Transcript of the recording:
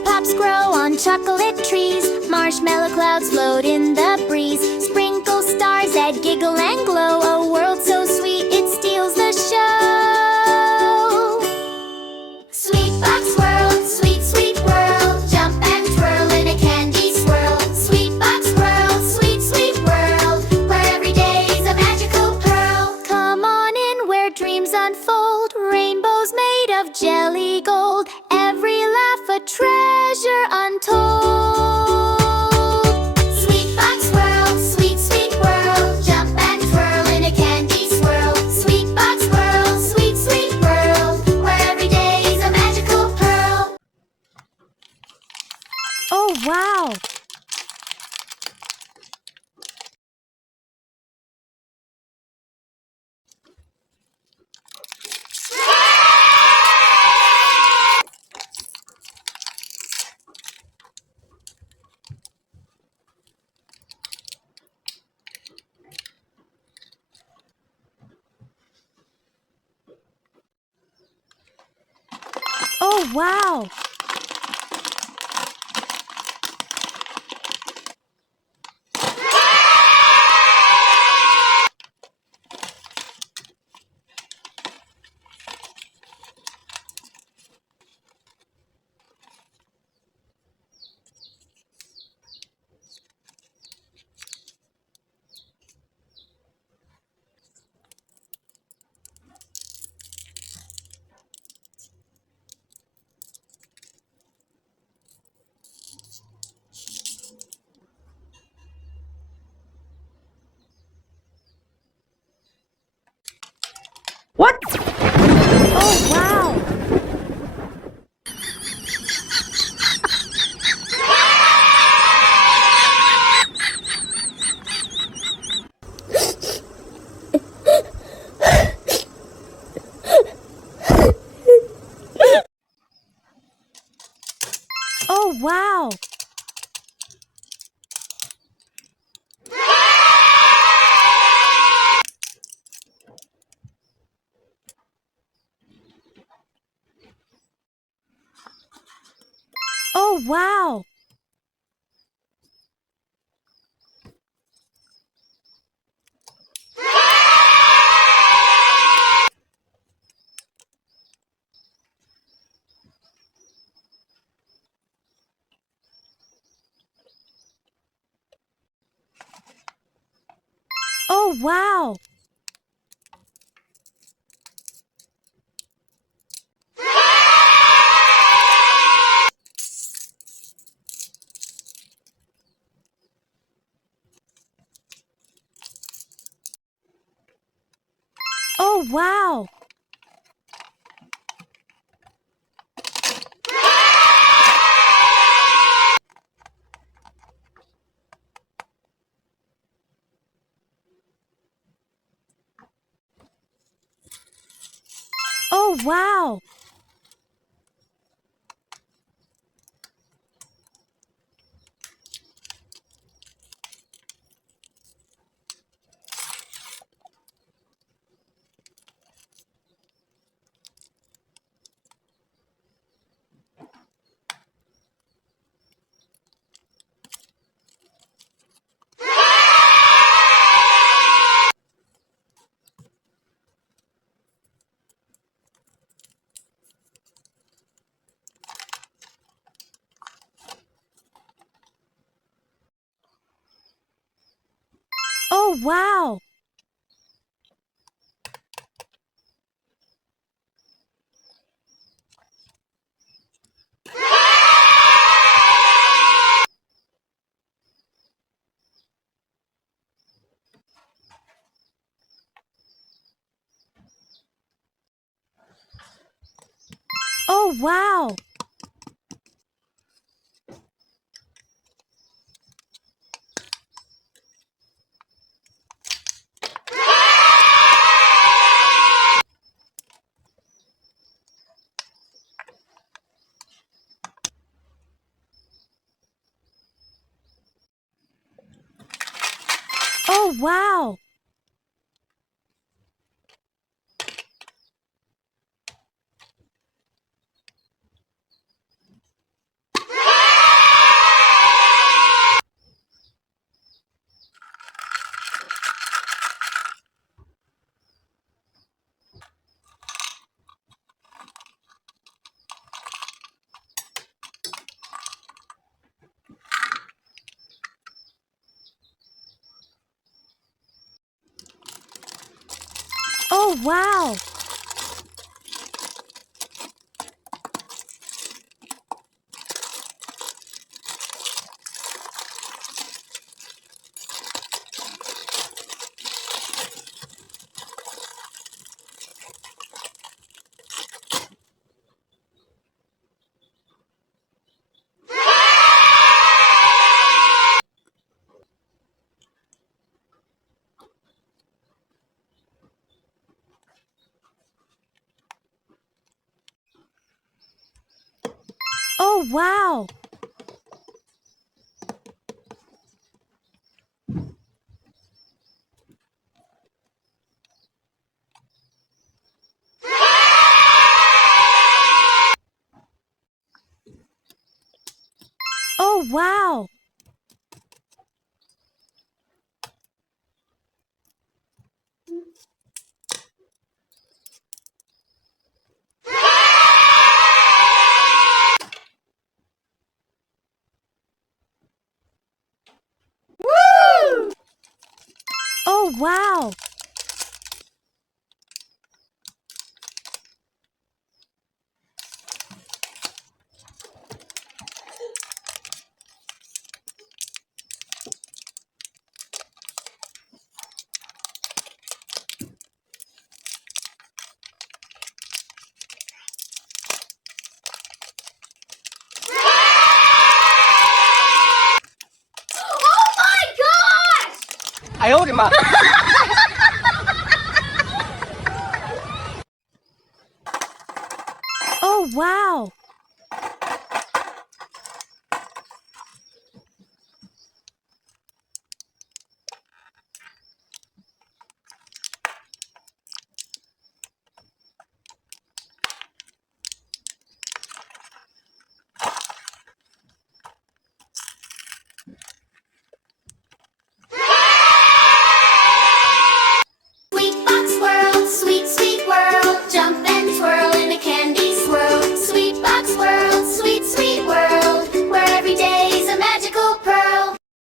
Lollipops grow on chocolate trees. Marshmallow clouds float in the breeze. Sprinkle stars that giggle and glow. A world so sweet it steals the show. SweetBox World, sweet, sweet world. Jump and twirl in a candy swirl. SweetBox World, sweet, sweet world, where every day's a magical pearl. Come on in where dreams unfold. Rainbows made of jelly gold. Every laugh a treasure untold. SweetBox World, sweet, sweet world. Jump and twirl in a candy swirl. SweetBox World, sweet, sweet world, where every day's a magical pearl. Oh, wow! Oh, wow! What? Oh, wow! Oh, wow! Oh, wow! Oh, wow! Oh, wow! Oh, wow! Oh, wow! Oh, wow! Oh, wow! wow! Oh, wow! Oh, wow! Oh, wow! Oh my gosh! 哎呦我的妈！ Oh, wow!